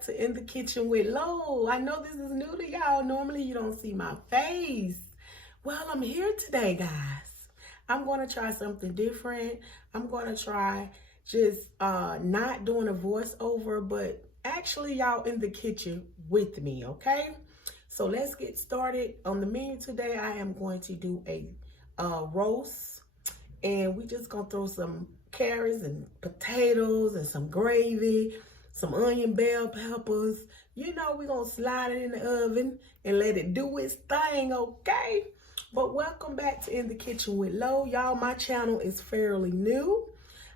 back to In the Kitchen with Lo. I know this is new to y'all. Normally you don't see my face. Well, I'm here today, guys. I'm going to try something different. I'm going to try just not doing a voiceover, but actually y'all in the kitchen with me, okay? So let's get started. On the menu today, I am going to do a roast, and we just gonna throw some carrots and potatoes and some gravy, some onion bell peppers. You know, we're gonna slide it in the oven and let it do its thing, okay? But welcome back to In the Kitchen with Lo. Y'all, my channel is fairly new.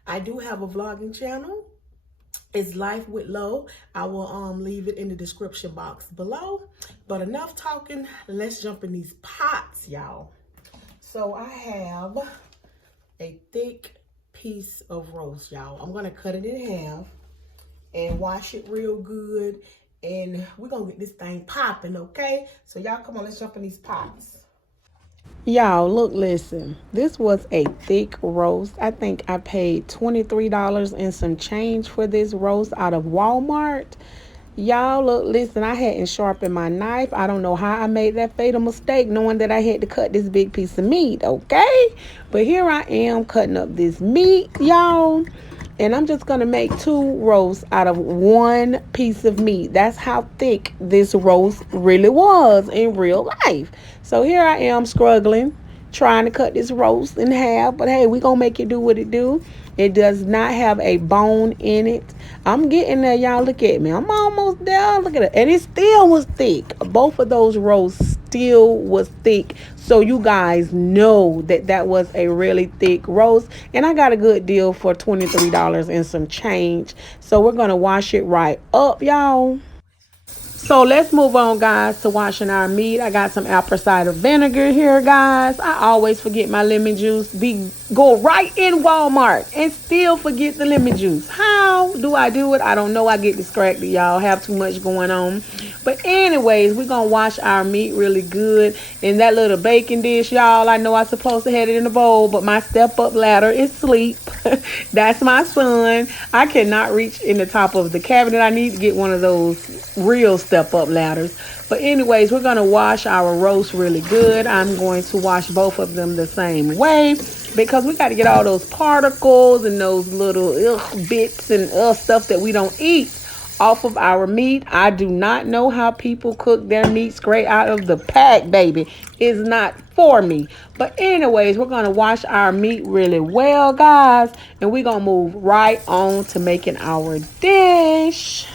I do have a vlogging channel. It's Life with Lo. I will leave it in the description box below. But enough talking, let's jump in these pots, y'all. So I have a thick piece of roast, y'all. I'm gonna cut it in half and wash it real good, and we're gonna get this thing popping, okay? So y'all, come on, let's jump in these pots. Y'all, look, listen, this was a thick roast. I think I paid $23 and some change for this roast out of Walmart. Y'all, look, listen, I hadn't sharpened my knife. I don't know how I made that fatal mistake knowing that I had to cut this big piece of meat, okay? But here I am cutting up this meat, y'all. And I'm just going to make 2 roasts out of 1 piece of meat. That's how thick this roast really was in real life. So here I am struggling, trying to cut this roast in half. But hey, we're going to make it do what it do. It does not have a bone in it. I'm getting there, y'all. Look at me. I'm almost there. Look at it. And it still was thick. Both of those roasts still was thick. So you guys know that that was a really thick roast. And I got a good deal for $23 and some change. So we're going to wash it right up, y'all. So let's move on, guys, to washing our meat. I got some apple cider vinegar here, guys. I always forget my lemon juice. Go right in Walmart and still forget the lemon juice. How do I do it? I don't know. I get distracted, y'all. Have too much going on. But anyways, we're going to wash our meat really good. In that little baking dish, y'all, I know I'm supposed to have it in a bowl, but my step-up ladder is asleep. That's my son. I cannot reach in the top of the cabinet. I need to get one of those real step-up ladders. But anyways, we're going to wash our roast really good. I'm going to wash both of them the same way because we got to get all those particles and those little bits and stuff that we don't eat off of our meat. I do not know how people cook their meat straight out of the pack, baby. It's not for me. But anyways, we're going to wash our meat really well, guys. And we're going to move right on to making our dish.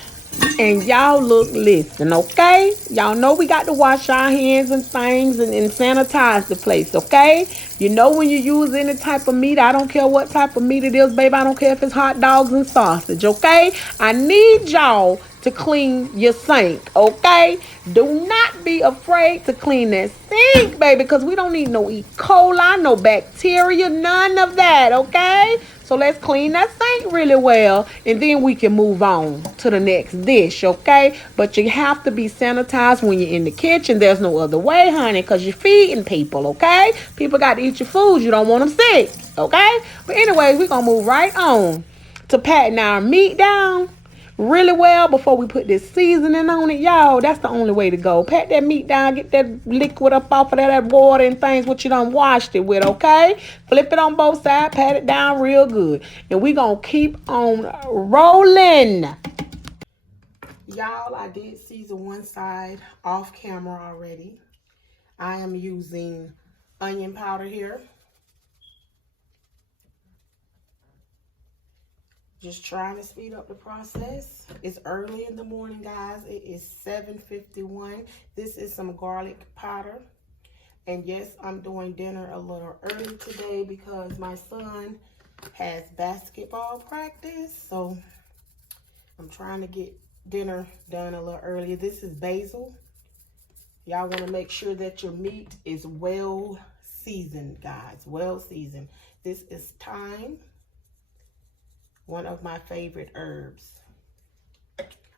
And y'all, look, listen, okay? Y'all know we got to wash our hands and things and sanitize the place, okay? You know, when you use any type of meat, I don't care what type of meat it is, baby. I don't care if it's hot dogs and sausage, okay? I need y'all to clean your sink, okay? Do not be afraid to clean that sink, baby, because we don't need no E. coli, no bacteria, none of that, okay? So let's clean that sink really well, and then we can move on to the next dish, okay? But you have to be sanitized when you're in the kitchen. There's no other way, honey, because you're feeding people, okay? People got to eat your food. You don't want them sick, okay? But anyways, we're going to move right on to patting our meat down really well before we put this seasoning on it, y'all. That's the only way to go. Pat that meat down, get that liquid up off of that water and things what you done washed it with, okay? Flip it on both sides, pat it down real good, and we gonna keep on rolling. Y'all, I did season one side off camera already. I am using onion powder here. Just trying to speed up the process. It's early in the morning, guys. It is 7:51. This is some garlic powder. And yes, I'm doing dinner a little early today because my son has basketball practice. So I'm trying to get dinner done a little earlier. This is basil. Y'all want to make sure that your meat is well seasoned, guys. Well seasoned. This is thyme. One of my favorite herbs.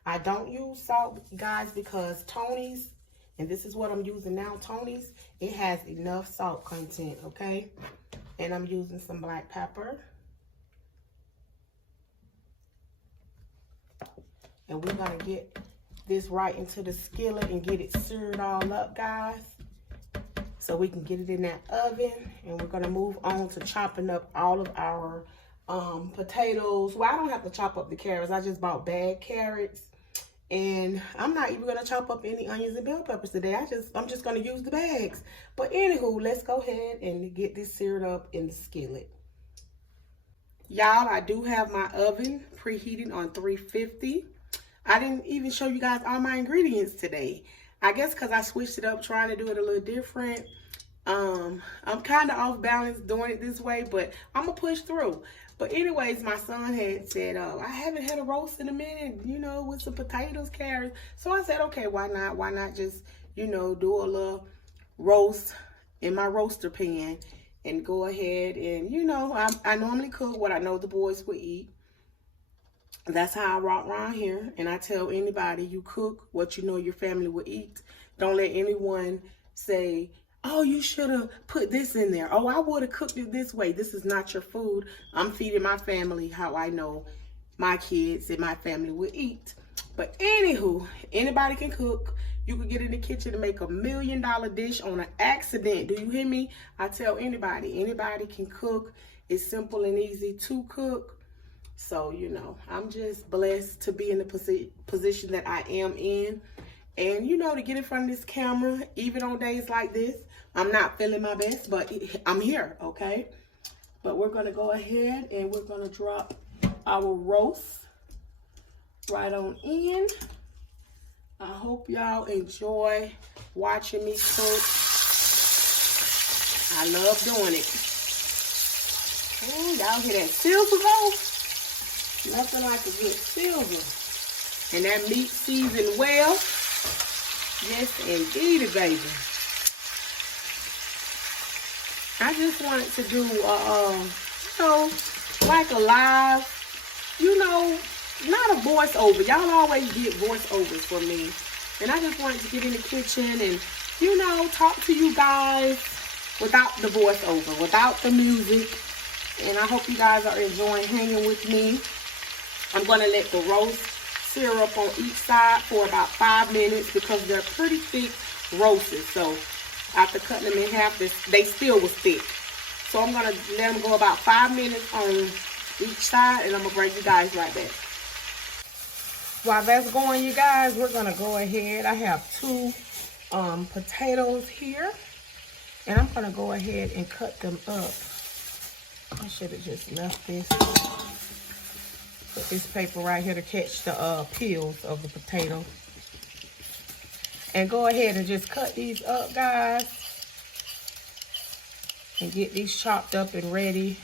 I don't use salt, guys, because Tony's, and this is what I'm using now, Tony's, it has enough salt content, okay? And I'm using some black pepper. And we're gonna get this right into the skillet and get it seared all up, guys, so we can get it in that oven. And we're gonna move on to chopping up all of our potatoes. Well, I don't have to chop up the carrots. I just bought bagged carrots. And I'm not even gonna chop up any onions and bell peppers today. I'm just gonna use the bags. But anywho, let's go ahead and get this seared up in the skillet. Y'all, I do have my oven preheating on 350. I didn't even show you guys all my ingredients today. I guess because I switched it up, trying to do it a little different. I'm kind of off balance doing it this way, but I'm gonna push through. But anyways, my son had said, I haven't had a roast in a minute, you know, with some potatoes, carrots. So I said, okay, why not? Why not just, you know, do a little roast in my roaster pan and go ahead and, you know, I normally cook what I know the boys would eat. That's how I rock around here. And I tell anybody, you cook what you know your family would eat. Don't let anyone say, oh, you should have put this in there. Oh, I would have cooked it this way. This is not your food. I'm feeding my family how I know my kids and my family would eat. But anywho, anybody can cook. You could get in the kitchen and make $1 million dish on an accident. Do you hear me? I tell anybody can cook. It's simple and easy to cook. So, you know, I'm just blessed to be in the position that I am in. And, you know, to get in front of this camera, even on days like this, I'm not feeling my best, but I'm here, okay? But we're going to go ahead and we're going to drop our roast right on in. I hope y'all enjoy watching me cook. I love doing it. Oh, y'all hear that silver go? Nothing like a good silver. And that meat seasoned well. Yes, indeed, baby. I just wanted to do, you know, like a live, you know, not a voiceover. Y'all always get voiceovers from me. And I just wanted to get in the kitchen and, you know, talk to you guys without the voiceover, without the music. And I hope you guys are enjoying hanging with me. I'm going to let the roast sear up on each side for about 5 minutes because they're pretty thick roasted. So after cutting them in half, they still was thick. So I'm going to let them go about 5 minutes on each side, and I'm going to bring you guys right back. While that's going, you guys, we're going to go ahead. I have 2 potatoes here, and I'm going to go ahead and cut them up. I should have just left this. Put this paper right here to catch the peels of the potato. And go ahead and just cut these up, guys. And get these chopped up and ready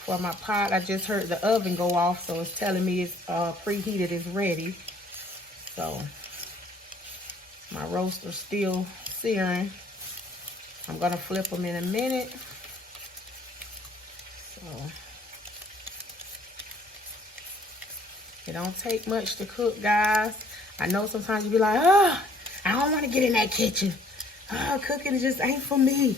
for my pot. I just heard the oven go off, so it's telling me it's preheated, it's ready. So my roaster's still searing. I'm gonna flip them in a minute. So it don't take much to cook, guys. I know sometimes you be like, oh, I don't want to get in that kitchen. Oh, cooking just ain't for me.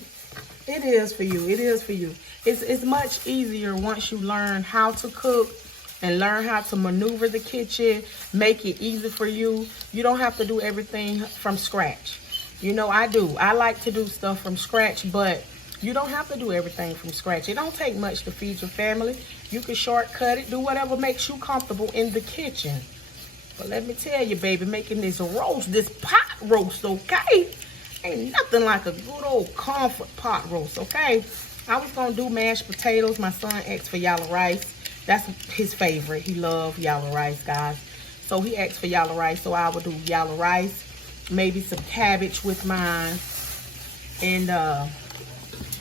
It is for you. It is for you. It's much easier once you learn how to cook and learn how to maneuver the kitchen, make it easy for you. You don't have to do everything from scratch. You know, I do. I like to do stuff from scratch, but you don't have to do everything from scratch. It don't take much to feed your family. You can shortcut it, do whatever makes you comfortable in the kitchen. But let me tell you, baby, making this roast, this pot roast, okay? Ain't nothing like a good old comfort pot roast, okay? I was gonna do mashed potatoes. My son asked for yellow rice. That's his favorite. He loves yellow rice, guys. So he asked for yellow rice, so I would do yellow rice, maybe some cabbage with mine. And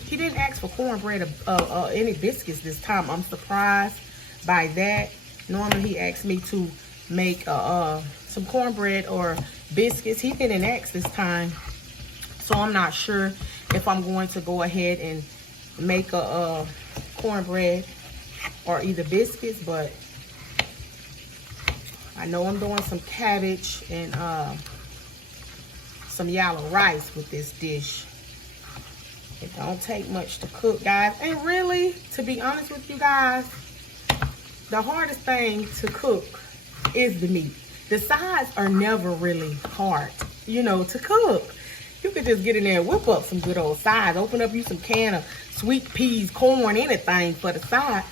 he didn't ask for cornbread or any biscuits this time. I'm surprised by that. Normally he asked me to make some cornbread or biscuits. He didn't ask this time. So I'm not sure if I'm going to go ahead and make a cornbread or either biscuits, but I know I'm doing some cabbage and some yellow rice with this dish. It don't take much to cook, guys. And really, to be honest with you guys, the hardest thing to cook is the meat. The sides are never really hard, you know, to cook. You could just get in there and whip up some good old sides. Open up you some can of sweet peas, corn, anything for the side.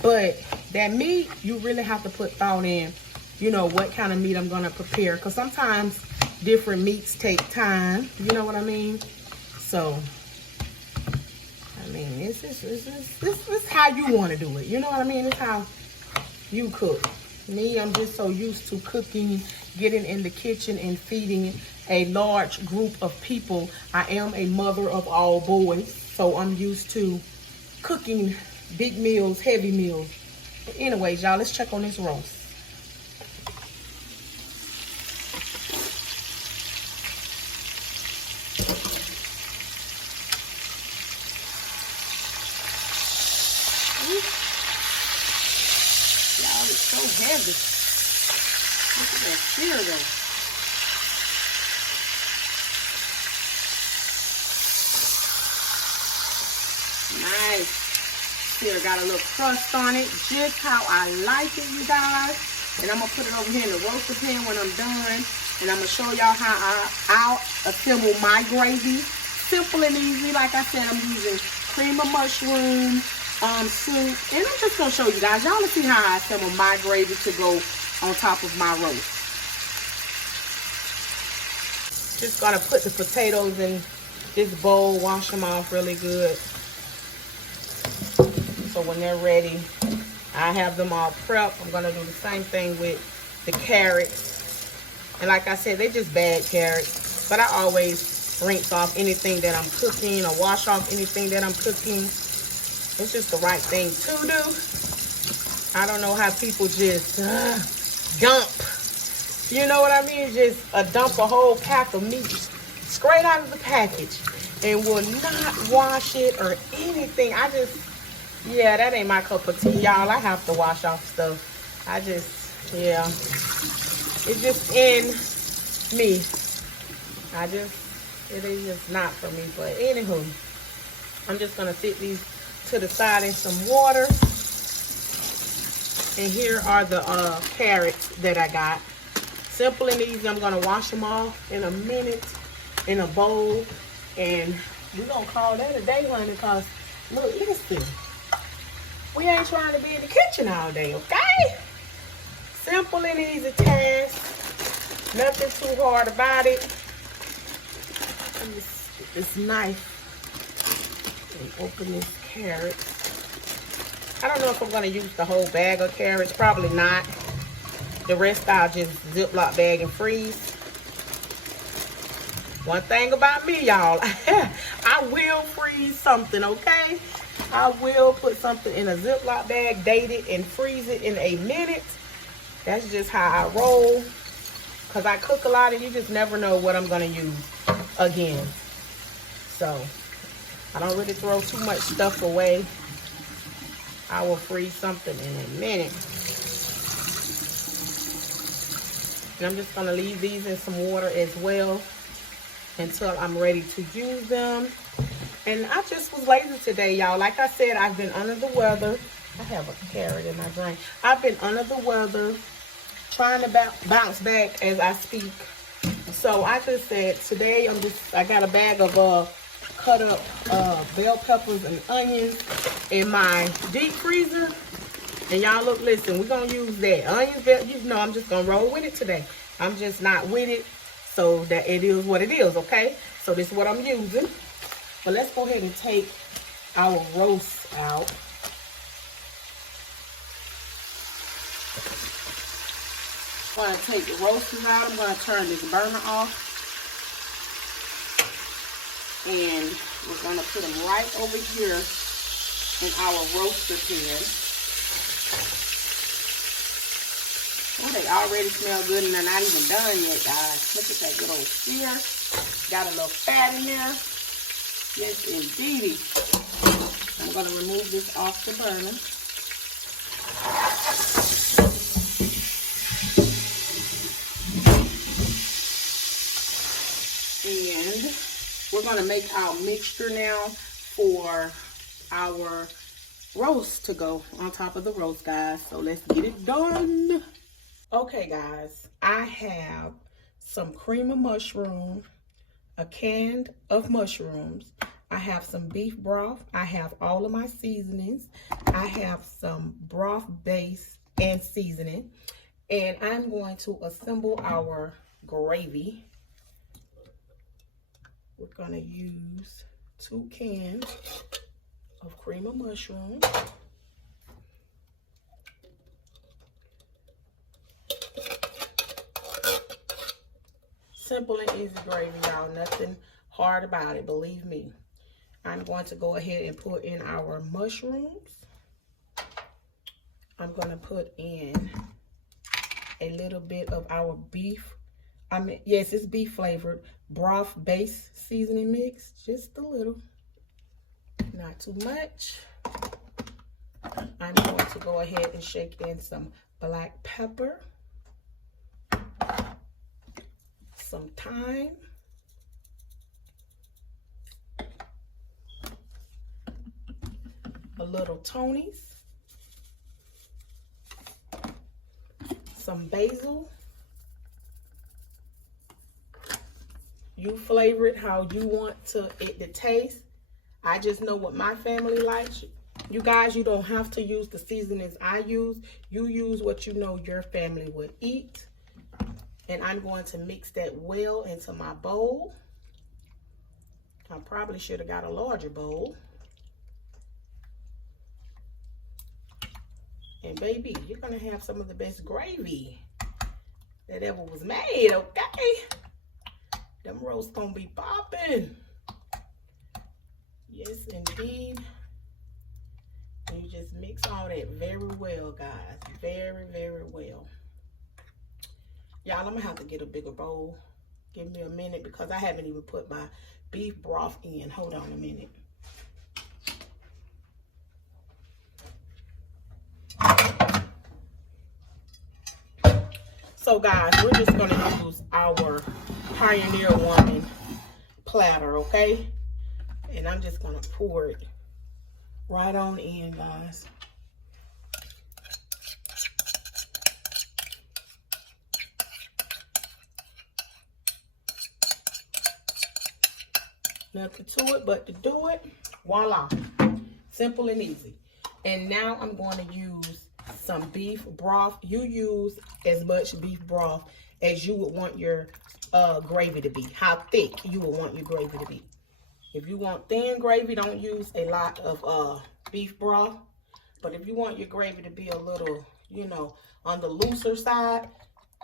But that meat, you really have to put thought in, you know, what kind of meat I'm going to prepare. Because sometimes different meats take time. You know what I mean? So, I mean, this is how you want to do it. You know what I mean? It's how you cook. Me, I'm just so used to cooking, getting in the kitchen and feeding a large group of people. I am a mother of all boys, so I'm used to cooking big meals, heavy meals. But anyways, y'all, let's check on this roast. Y'all, it's so heavy. Look at that sear though. Nice. Sear got a little crust on it, just how I like it, you guys. And I'm gonna put it over here in the roaster pan when I'm done. And I'm gonna show y'all how I'll assemble my gravy. Simple and easy. Like I said, I'm using cream of mushroom, soup. And I'm just gonna show you guys. Y'all will see how I assemble my gravy to go on top of my roast. Just gonna put the potatoes in this bowl, wash them off really good. So when they're ready, I have them all prepped. I'm gonna do the same thing with the carrots. And like I said, they're just bad carrots. But I always rinse off anything that I'm cooking or wash off anything that I'm cooking. It's just the right thing to do. I don't know how people just dump. You know what I mean? Just dump a whole pack of meat straight out of the package and will not wash it or anything. Yeah, that ain't my cup of tea, y'all. I have to wash off stuff. Yeah. It's just in me. It is just not for me. But anywho, I'm just going to sit these to the side in some water. And here are the carrots that I got. Simple and easy. I'm going to wash them off in a minute in a bowl. And we're going to call that a day, honey, because look, listen. We ain't trying to be in the kitchen all day, okay? Simple and easy task. Nothing too hard about it. Let me get this knife and open this carrot. I don't know if I'm going to use the whole bag of carrots. Probably not. The rest I'll just Ziploc bag and freeze. One thing about me, y'all, I will freeze something, okay? I will put something in a Ziploc bag, date it, and freeze it in a minute. That's just how I roll. Because I cook a lot and you just never know what I'm going to use again. So, I don't really throw too much stuff away. I will freeze something in a minute. And I'm just going to leave these in some water as well until I'm ready to use them. And I just was lazy today, y'all. Like I said, I've been under the weather. I have a carrot in my drink. I've been under the weather, trying to bounce back as I speak. So I just said today I got a bag of cut up bell peppers and onions in my deep freezer. And y'all look, listen, we're gonna use that. Onions, you know, I'm just gonna roll with it today. I'm just not with it. So that it is what it is, okay? So this is what I'm using. But let's go ahead and take our roast out. I'm going to take the roasters out. I'm going to turn this burner off. And we're going to put them right over here in our roaster pan. Oh, they already smell good and they're not even done yet, guys. Look at that good old sear. Got a little fat in there. Yes, indeedy. I'm going to remove this off the burner. And we're going to make our mixture now for our roast to go on top of the roast, guys. So let's get it done. Okay, guys, I have some cream of mushroom, a can of mushrooms. I have some beef broth. I have all of my seasonings. I have some broth base and seasoning. And I'm going to assemble our gravy. We're going to use 2 cans of cream of mushroom. Simple and easy gravy, y'all. Nothing hard about it, believe me. I'm going to go ahead and put in our mushrooms. I'm going to put in a little bit of our beef. Yes, it's beef flavored broth base seasoning mix. Just a little. Not too much. I'm going to go ahead and shake in some black pepper, some thyme, a little Tony's, some basil. You flavor it how you want it to taste. I just know what my family likes. You guys, you don't have to use the seasonings I use. You use what you know your family would eat. And I'm going to mix that well into my bowl. I probably should have got a larger bowl. And baby, you're gonna have some of the best gravy that ever was made, okay? Them roasts gonna be popping. Yes, indeed. And you just mix all that very well, guys. Very, very well. Y'all, I'm gonna have to get a bigger bowl. Give me a minute because I haven't even put my beef broth in. Hold on a minute. So guys, we're just gonna use our Pioneer Woman platter, okay? And I'm just gonna pour it right on in, guys. Nothing to it but to do it. Voila. Simple and easy. And now I'm going to use some beef broth. You use as much beef broth as you would want your gravy to be. How thick you would want your gravy to be. If you want thin gravy, don't use a lot of beef broth. But if you want your gravy to be a little, you know, on the looser side,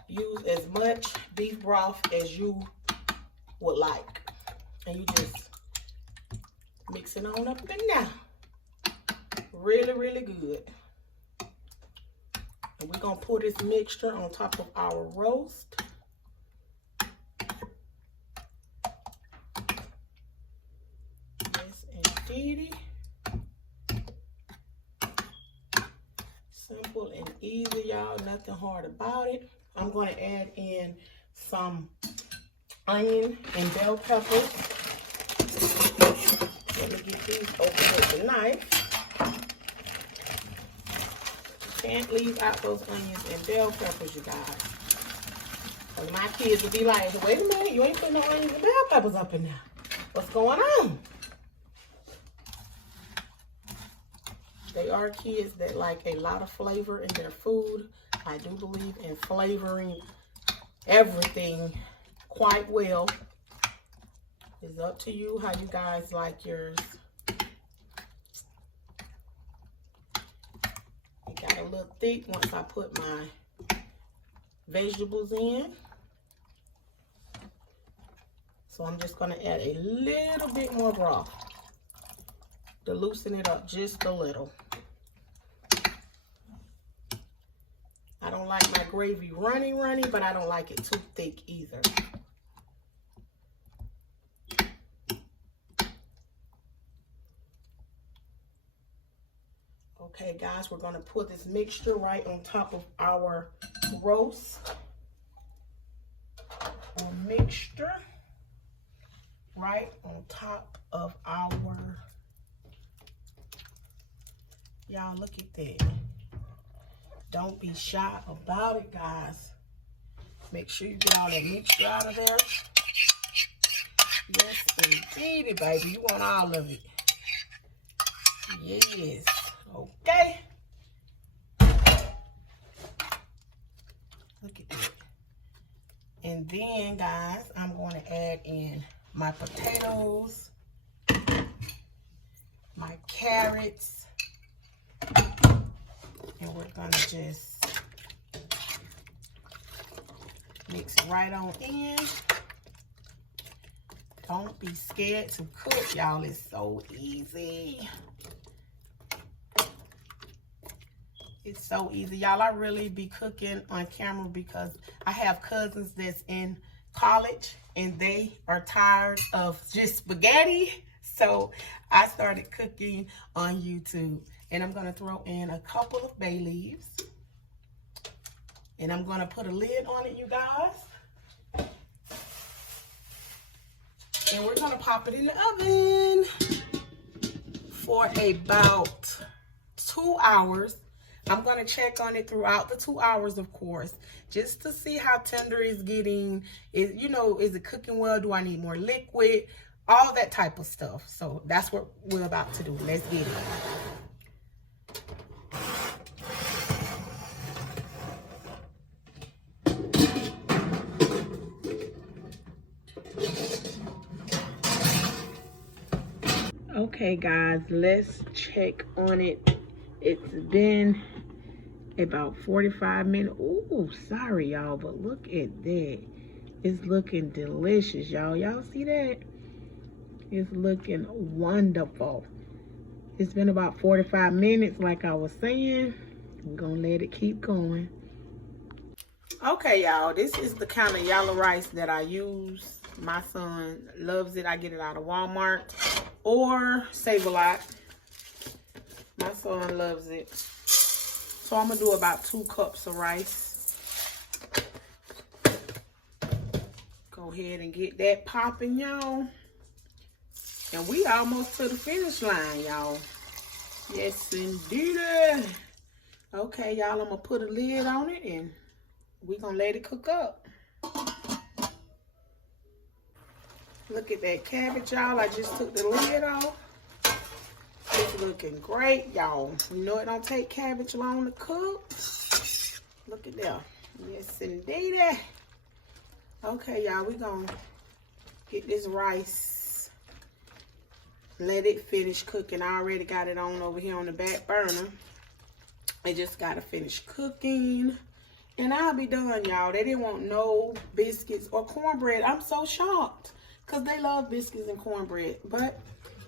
use as much beef broth as you would like. And you just mix it on up and down. Really, really good. And we're going to pour this mixture on top of our roast. Yes, indeedy. Simple and easy, y'all. Nothing hard about it. I'm going to add in some onion and bell peppers. Let me get these open with the knife. You can't leave out those onions and bell peppers, you guys. Because my kids will be like, wait a minute, you ain't putting no onions and bell peppers up in there. What's going on? They are kids that like a lot of flavor in their food. I do believe in flavoring everything quite well. It's up to you how you guys like yours. It got a little thick once I put my vegetables in. So I'm just going to add a little bit more broth to loosen it up just a little. I don't like my gravy runny, but I don't like it too thick either. Okay, guys, we're going to put this mixture right on top of our roast. Mixture right on top of our, y'all look at that. Don't be shy about it, guys. Make sure you get all that mixture out of there. Yes, indeedy, baby. You want all of it. Yes. Okay. Look at that. And then, guys, I'm going to add in my potatoes, my carrots, and we're going to just mix it right on in. Don't be scared to cook, y'all. It's so easy. It's so easy, y'all. I really be cooking on camera because I have cousins that's in college and they are tired of just spaghetti. So I started cooking on YouTube. And I'm going to throw in a couple of bay leaves. And I'm going to put a lid on it, you guys. And we're going to pop it in the oven for about 2 hours. I'm going to check on it throughout the 2 hours, of course, just to see how tender it's getting. Is it cooking well? Do I need more liquid? All that type of stuff. So that's what we're about to do. Let's get it. Okay, guys, let's check on it. It's been about 45 minutes. Ooh, sorry, y'all, but look at that. It's looking delicious, y'all. Y'all see that? It's looking wonderful. It's been about 45 minutes, like I was saying. I'm gonna let it keep going. Okay, y'all, this is the kind of yellow rice that I use. My son loves it. I get it out of Walmart or Save-A-Lot. My son loves it. So I'm gonna do about 2 cups of rice. Go ahead and get that popping, y'all. And we almost to the finish line, y'all. Yes, indeed. Okay, y'all, I'm gonna put a lid on it and we're gonna let it cook up. Look at that cabbage, y'all. I just took the lid off. It's looking great, y'all. You know it don't take cabbage long to cook. Look at that. Yes, indeed. Okay, y'all, we're gonna get this rice. Let it finish cooking. I already got it on over here on the back burner. It just gotta finish cooking. And I'll be done, y'all. They didn't want no biscuits or cornbread. I'm so shocked because they love biscuits and cornbread. But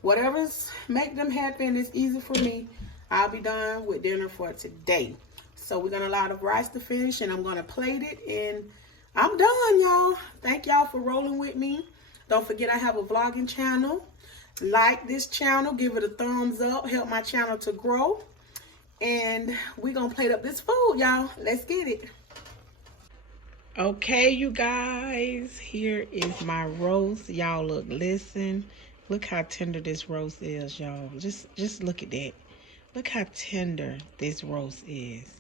whatever's make them happy and it's easy for me, I'll be done with dinner for today. So we're going to allow the rice to finish and I'm going to plate it. And I'm done, y'all. Thank y'all for rolling with me. Don't forget I have a vlogging channel. Like this channel. Give it a thumbs up. Help my channel to grow. And we're going to plate up this food, y'all. Let's get it. Okay, you guys, here is my roast. Y'all look, listen. Look how tender this roast is, y'all. Just look at that. Look how tender this roast is.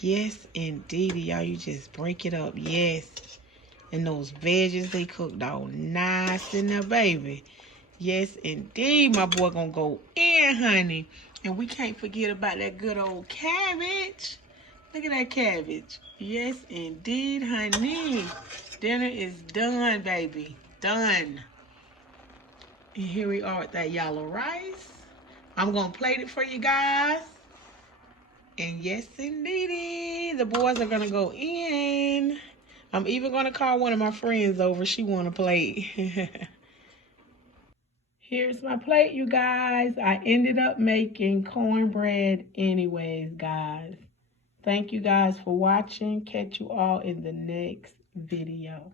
Yes, indeed, y'all. You just break it up. Yes. And those veggies, they cooked all nice in there, baby. Yes, indeed, my boy gonna go in, honey. And we can't forget about that good old cabbage. Look at that cabbage. Yes, indeed, honey. Dinner is done, baby. Done. And here we are with that yellow rice. I'm going to plate it for you guys. And yes, indeedy, the boys are going to go in. I'm even going to call one of my friends over. She want to plate. Here's my plate, you guys. I ended up making cornbread anyways, guys. Thank you guys for watching. Catch you all in the next video.